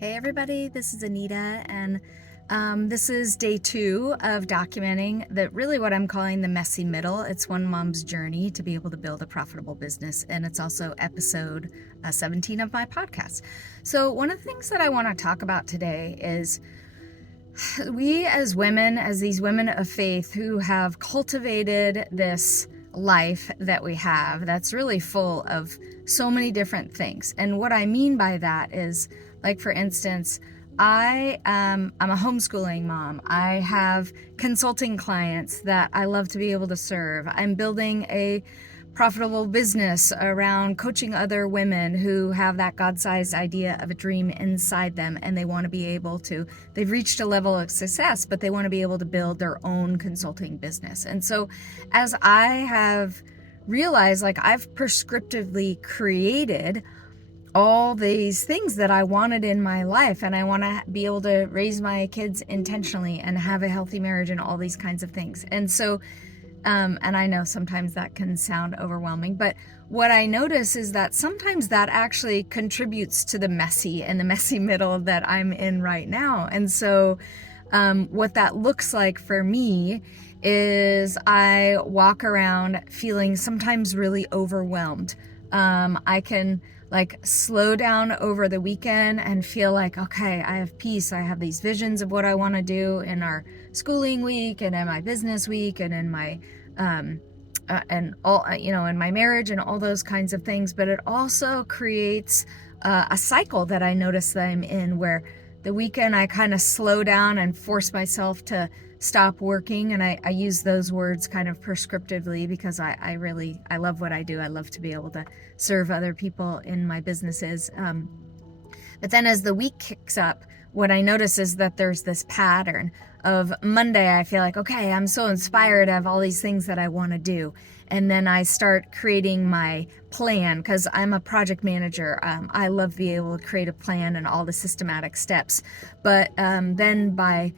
Hey everybody, this is Anita, and this is day 2 of documenting really what I'm calling the messy middle. It's one mom's journey to be able to build a profitable business, and it's also episode 17 of my podcast. So one of the things that I want to talk about today is we as women, as these women of faith who have cultivated this life that we have that's really full of so many different things. And what I mean by that is, like, for instance, I'm a homeschooling mom. I have consulting clients that I love to be able to serve. I'm building a profitable business around coaching other women who have that God-sized idea of a dream inside them, and they want to be able to, they've reached a level of success, but they want to be able to build their own consulting business. And so as I have realized, like, I've prescriptively created all these things that I wanted in my life, and I want to be able to raise my kids intentionally and have a healthy marriage and all these kinds of things. And so and I know sometimes that can sound overwhelming, but what I notice is that sometimes that actually contributes to the messy middle that I'm in right now. And so what that looks like for me is I walk around feeling sometimes really overwhelmed. I can slow down over the weekend and feel like, okay, I have peace. I have these visions of what I want to do in our schooling week and in my business week and in my and all, in my marriage and all those kinds of things. But it also creates a cycle that I notice that I'm in, where the weekend I kind of slow down and force myself to stop working. And I use those words kind of prescriptively because I love what I do. I love to be able to serve other people in my businesses. But then as the week kicks up, what I notice is that there's this pattern of Monday. I feel like, okay, I'm so inspired. I have all these things that I want to do. And then I start creating my plan because I'm a project manager. I love being able to create a plan and all the systematic steps. But then by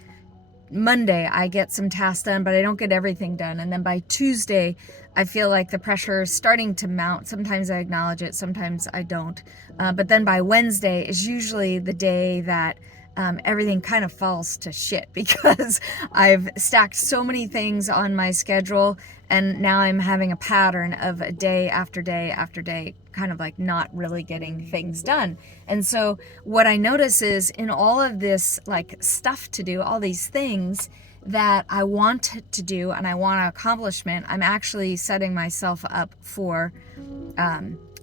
Monday, I get some tasks done, but I don't get everything done. And then by Tuesday, I feel like the pressure is starting to mount. Sometimes I acknowledge it, sometimes I don't. But then by Wednesday is usually the day that everything kind of falls to shit because I've stacked so many things on my schedule, and now I'm having a pattern of a day after day after day, kind of like not really getting things done. And so what I notice is, in all of this stuff to do, all these things that I want to do and I want accomplishment, I'm actually setting myself up for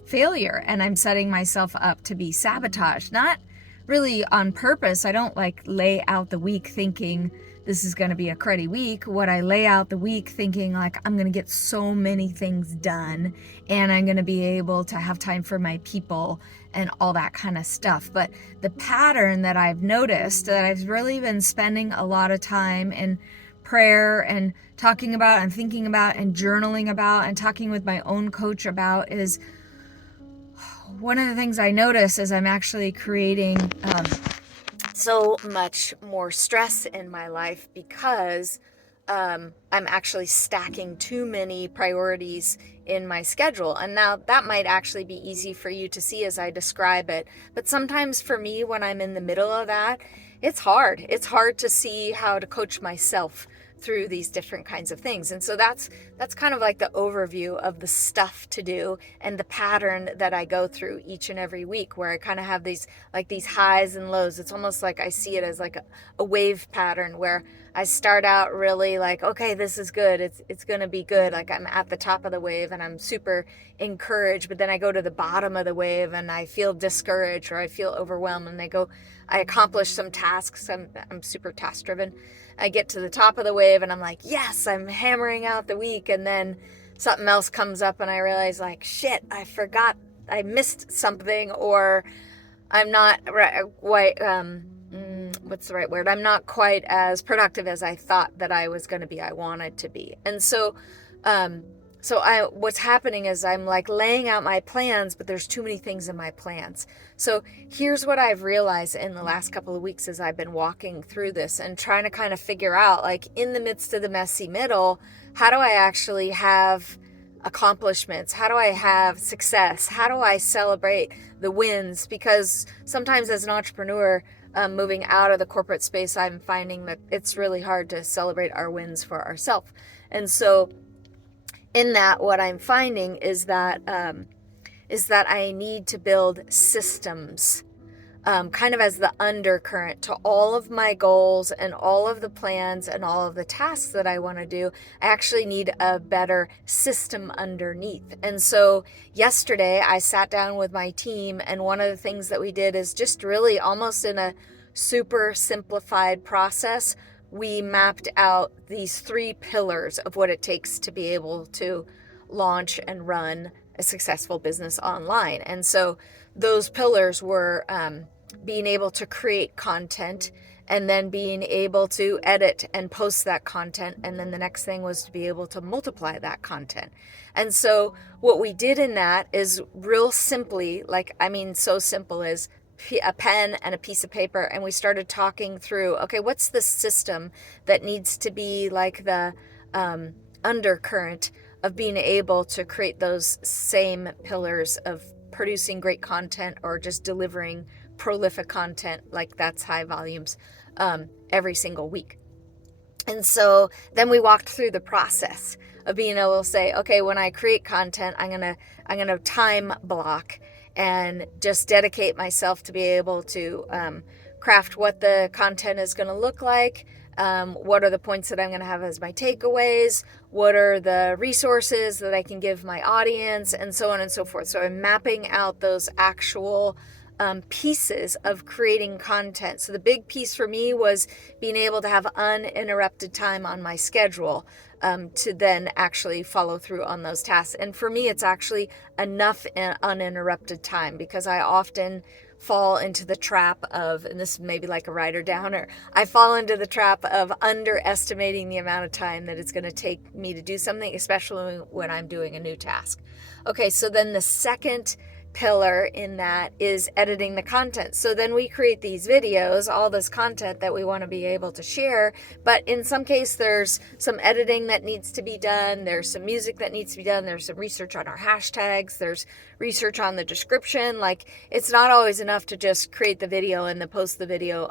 failure, and I'm setting myself up to be sabotaged, not really on purpose. I don't lay out the week thinking this is going to be a cruddy week. What I lay out the week thinking, I'm going to get so many things done, and I'm going to be able to have time for my people and all that kind of stuff. But the pattern that I've noticed, that I've really been spending a lot of time in prayer and talking about and thinking about and journaling about and talking with my own coach about, is one of the things I notice is I'm actually creating so much more stress in my life because I'm actually stacking too many priorities in my schedule. And now that might actually be easy for you to see as I describe it. But sometimes for me, when I'm in the middle of that, it's hard. It's hard to see how to coach myself through these different kinds of things. And so that's kind of like the overview of the stuff to do and the pattern that I go through each and every week, where I kind of have these highs and lows. It's almost like I see it as a wave pattern, where I start out really okay, this is good. It's going to be good. I'm at the top of the wave and I'm super encouraged, but then I go to the bottom of the wave and I feel discouraged or I feel overwhelmed, and I accomplish some tasks. I'm super task driven. I get to the top of the wave and I'm like, yes, I'm hammering out the week. And then something else comes up and I realize shit, I forgot, I missed something, or I'm not quite, what's the right word? I'm not quite as productive as I thought that I was going to be, I wanted to be. And so, what's happening is I'm laying out my plans, but there's too many things in my plans. So here's what I've realized in the last couple of weeks as I've been walking through this and trying to kind of figure out, in the midst of the messy middle, how do I actually have accomplishments? How do I have success? How do I celebrate the wins? Because sometimes as an entrepreneur, moving out of the corporate space, I'm finding that it's really hard to celebrate our wins for ourselves. And so in that, what I'm finding is that I need to build systems, kind of as the undercurrent to all of my goals and all of the plans and all of the tasks that I want to do. I actually need a better system underneath. And so yesterday I sat down with my team, and one of the things that we did is just really almost in a super simplified process, we mapped out these 3 pillars of what it takes to be able to launch and run a successful business online. And so those pillars were being able to create content, and then being able to edit and post that content. And then the next thing was to be able to multiply that content. And so what we did in that is real simply, so simple as a pen and a piece of paper, and we started talking through, okay, what's the system that needs to be like the undercurrent of being able to create those same pillars of producing great content or just delivering prolific content, like that's high volumes, every single week. And so then we walked through the process of being able to say, okay, when I create content, I'm gonna time block and just dedicate myself to be able to craft what the content is going to look like. What are the points that I'm going to have as my takeaways? What are the resources that I can give my audience, and so on and so forth. So I'm mapping out those actual pieces of creating content. So the big piece for me was being able to have uninterrupted time on my schedule to then actually follow through on those tasks. And for me, it's actually enough uninterrupted time, because I often fall into the trap of, and this may be like a writer downer, I fall into the trap of underestimating the amount of time that it's going to take me to do something, especially when I'm doing a new task. Okay, so then the second pillar in that is editing the content. So then we create these videos, all this content that we want to be able to share, but in some case there's some editing that needs to be done, there's some music that needs to be done, there's some research on our hashtags, there's research on the description. Like, it's not always enough to just create the video and then post the video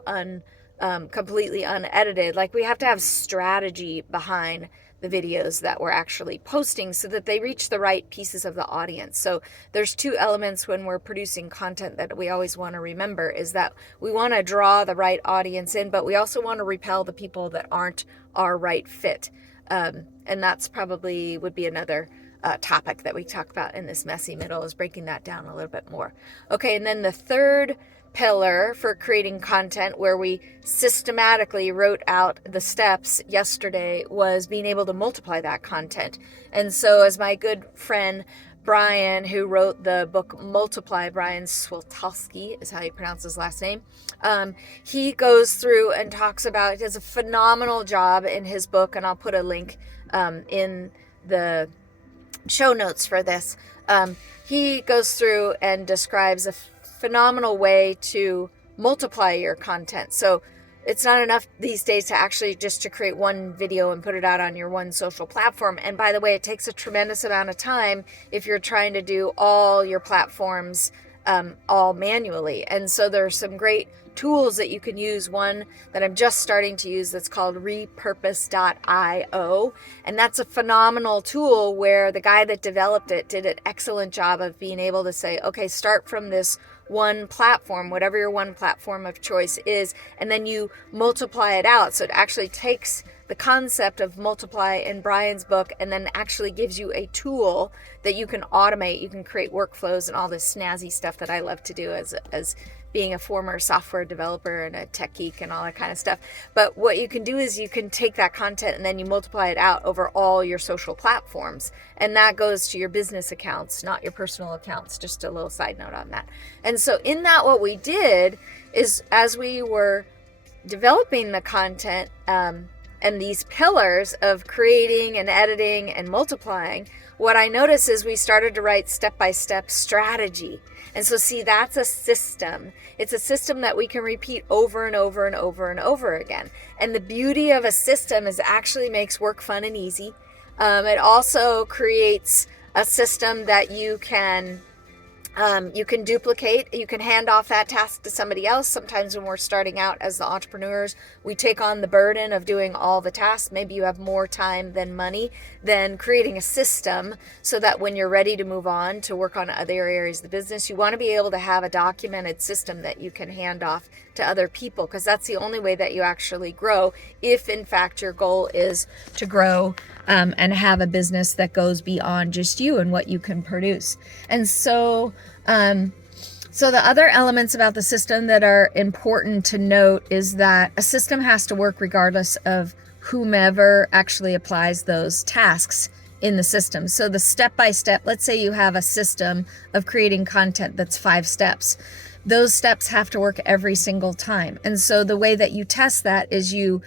completely unedited. Like, we have to have strategy behind the videos that we're actually posting so that they reach the right pieces of the audience. So there's 2 elements when we're producing content that we always want to remember, is that we want to draw the right audience in, but we also want to repel the people that aren't our right fit. And that's probably would be another topic that we talk about in this messy middle, is breaking that down a little bit more. Okay, and then the third pillar for creating content, where we systematically wrote out the steps yesterday, was being able to multiply that content. And so as my good friend Brian, who wrote the book Multiply, Brian Swoltowski is how you pronounce his last name, he goes through and talks about, he does a phenomenal job in his book, and I'll put a link in the show notes for this. He goes through and describes a phenomenal way to multiply your content. So it's not enough these days to actually just to create one video and put it out on your one social platform. And by the way, it takes a tremendous amount of time if you're trying to do all your platforms all manually. And so there's some great tools that you can use. One that I'm just starting to use that's called repurpose.io. And that's a phenomenal tool where the guy that developed it did an excellent job of being able to say, okay, start from this one platform, whatever your one platform of choice is, and then you multiply it out. So it actually takes the concept of multiply in Brian's book and then actually gives you a tool that you can automate. You can create workflows and all this snazzy stuff that I love to do as being a former software developer and a tech geek and all that kind of stuff. But what you can do is you can take that content and then you multiply it out over all your social platforms. And that goes to your business accounts, not your personal accounts. Just a little side note on that. And so in that, what we did is, as we were developing the content and these pillars of creating and editing and multiplying, what I noticed is we started to write step-by-step strategy. And so see, that's a system. It's a system that we can repeat over and over and over and over again. And the beauty of a system is it actually makes work fun and easy. It also creates a system that you can duplicate. You can hand off that task to somebody else. Sometimes when we're starting out as the entrepreneurs, we take on the burden of doing all the tasks. Maybe you have more time than money. Then creating a system so that when you're ready to move on to work on other areas of the business, you want to be able to have a documented system that you can hand off to other people, because that's the only way that you actually grow, if in fact your goal is to grow and have a business that goes beyond just you and what you can produce. And so the other elements about the system that are important to note is that a system has to work regardless of whomever actually applies those tasks in the system. So the step-by-step, let's say you have a system of creating content that's 5 steps. Those steps have to work every single time. And so the way that you test that is you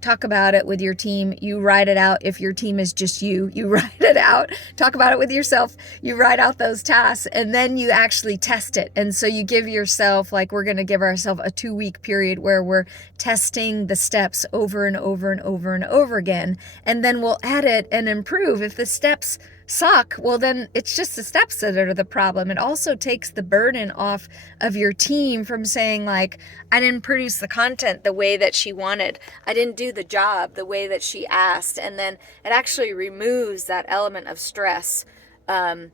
talk about it with your team, you write it out. If your team is just you write it out, talk about it with yourself, you write out those tasks, and then you actually test it. And so you give yourself, like, we're going to give ourselves a 2-week period where we're testing the steps over and over and over and over again. And then we'll edit and improve. If the steps suck, well, then it's just the steps that are the problem. It also takes the burden off of your team from saying, like, I didn't produce the content the way that she wanted. I didn't do the job the way that she asked. And then it actually removes that element of stress and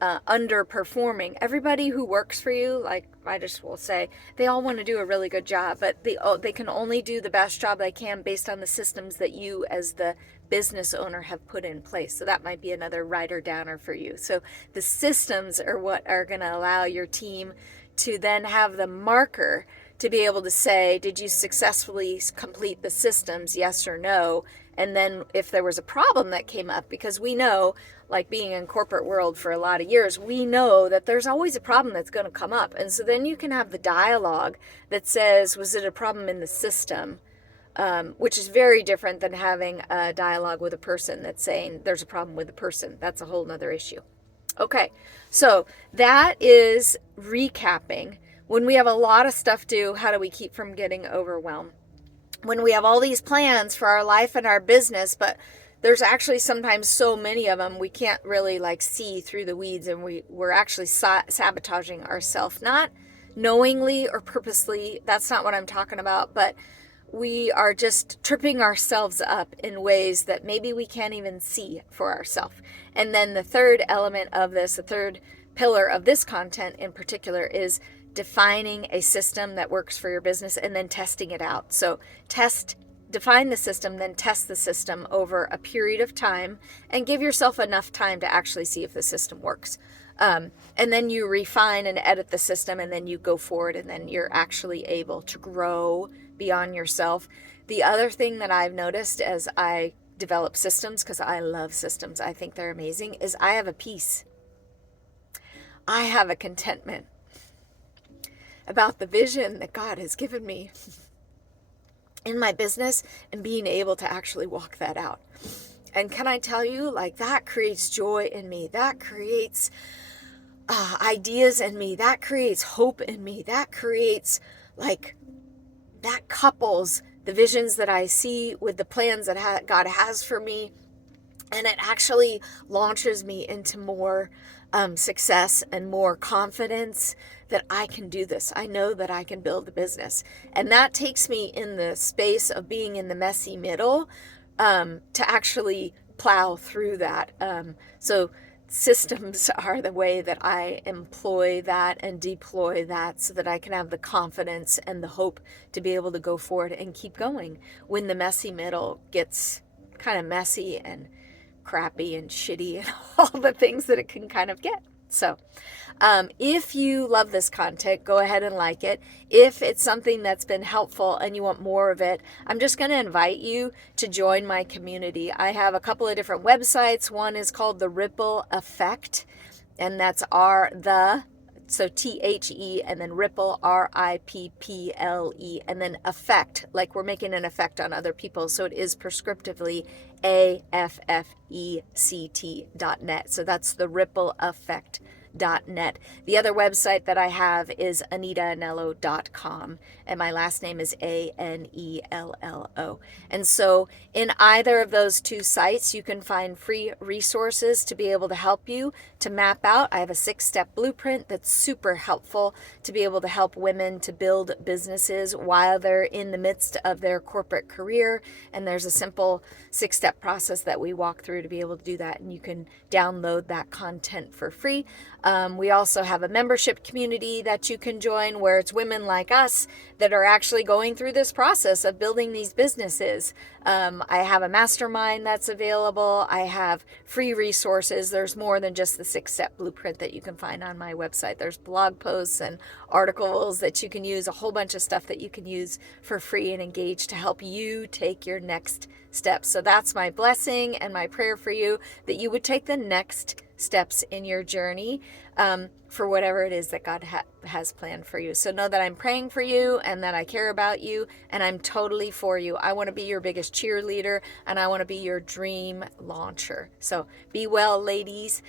underperforming. Everybody who works for you, like I just will say, they all want to do a really good job, but they can only do the best job they can based on the systems that you as the business owner have put in place. So that might be another writer downer for you. So the systems are what are going to allow your team to then have the marker to be able to say, did you successfully complete the systems, yes or no? And then if there was a problem that came up, because we know, like being in corporate world for a lot of years, we know that there's always a problem that's going to come up. And so then you can have the dialogue that says, was it a problem in the system? Which is very different than having a dialogue with a person that's saying there's a problem with the person. That's a whole nother issue. Okay, so that is recapping. When we have a lot of stuff to do, how do we keep from getting overwhelmed? When we have all these plans for our life and our business, but there's actually sometimes so many of them, we can't really like see through the weeds, and we're actually sabotaging ourselves, not knowingly or purposely. That's not what I'm talking about, but we are just tripping ourselves up in ways that maybe we can't even see for ourselves. And then the third element of this, the third pillar of this content in particular, is defining a system that works for your business and then testing it out. So define the system, then test the system over a period of time and give yourself enough time to actually see if the system works. And then you refine and edit the system, and then you go forward, and then you're actually able to grow beyond yourself. The other thing that I've noticed as I develop systems, because I love systems, I think they're amazing, is I have a peace. I have a contentment about the vision that God has given me in my business and being able to actually walk that out. And can I tell you, like, that creates joy in me. That creates ideas in me. That creates hope in me. That creates, like, that couples the visions that I see with the plans that God has for me. And it actually launches me into more success and more confidence that I can do this. I know that I can build the business. And that takes me in the space of being in the messy middle to actually plow through that. So systems are the way that I employ that and deploy that so that I can have the confidence and the hope to be able to go forward and keep going when the messy middle gets kind of messy and crappy and shitty and all the things that it can kind of get. So if you love this content, go ahead and like it. If it's something that's been helpful and you want more of it, I'm just going to invite you to join my community. I have a couple of different websites. One is called the Repel Effect, and that's so THE, and then Repel, RIPPLE, and then effect, like we're making an effect on other people. So it is prescriptively AFFECT.net. So that's the Repel Effect anitaanello.net. The other website that I have is anitaanello.com, and my last name is Anello. And so in either of those two sites, you can find free resources to be able to help you to map out. I have a 6-step blueprint that's super helpful to be able to help women to build businesses while they're in the midst of their corporate career. And there's a simple 6-step process that we walk through to be able to do that. And you can download that content for free. We also have a membership community that you can join where it's women like us that are actually going through this process of building these businesses. I have a mastermind that's available. I have free resources. There's more than just the 6-step blueprint that you can find on my website. There's blog posts and articles that you can use, a whole bunch of stuff that you can use for free and engage to help you take your next steps. So that's my blessing and my prayer for you, that you would take the next steps in your journey for whatever it is that God has planned for you. So know that I'm praying for you and that I care about you and I'm totally for you. I want to be your biggest cheerleader and I want to be your dream launcher. So be well, ladies.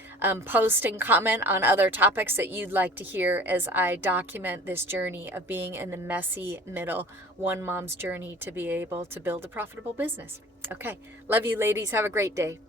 Post and comment on other topics that you'd like to hear as I document this journey of being in the messy middle, one mom's journey to be able to build a profitable business. Okay. Love you, ladies. Have a great day.